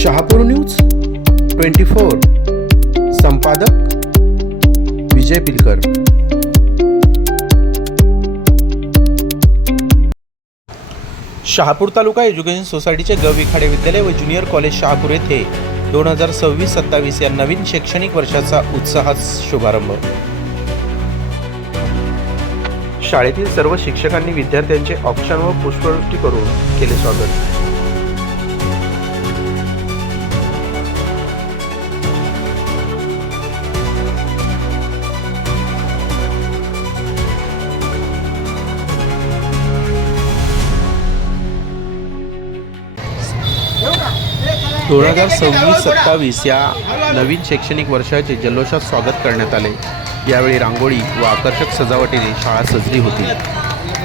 Shahapur news 24 संपादक विजय बिलकर। शहापूर तालुका education सोसायटीचे ग विखाडे विद्यालय व ज्युनियर कॉलेज शहापूर येथे 2026-27 या नवीन शैक्षणिक वर्षाचा उत्साहात शुभारंभ। शाळेतील सर्व शिक्षकांनी विद्यार्थ्यांचे औक्षण व पुष्पवृष्टी करून केले स्वागत। दोन 2026-27 या नवीन शैक्षणिक वर्षाचे जल्लोषात स्वागत करण्यात आले। यावेळी रांगोळी व आकर्षक सजावटीने शाळा सजली होती।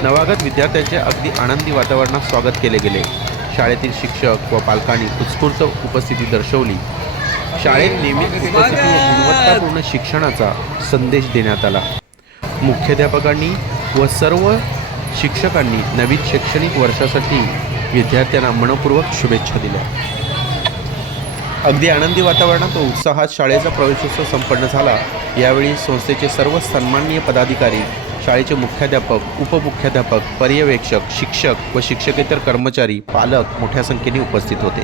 नवागत विद्यार्थ्यांचे अगदी आनंदी वातावरणात स्वागत केले गेले। शाळेतील शिक्षक व पालकांनी उत्स्फूर्त उपस्थिती दर्शवली। शाळेत नियमित उपस्थिती व गुणवत्तापूर्ण शिक्षणाचा संदेश देण्यात आला। मुख्याध्यापकांनी व सर्व शिक्षकांनी नवीन शैक्षणिक वर्षासाठी विद्यार्थ्यांना मनपूर्वक शुभेच्छा दिल्या। अगदी आनंदी वातावरणात व उत्साहात शाळेचा प्रवेशोत्सव संपन्न झाला। यावेळी संस्थेचे सर्व सन्माननीय पदाधिकारी, शाळेचे मुख्याध्यापक, उपमुख्याध्यापक, पर्यवेक्षक, शिक्षक व शिक्षकेतर कर्मचारी, पालक मोठ्या संख्येने उपस्थित होते।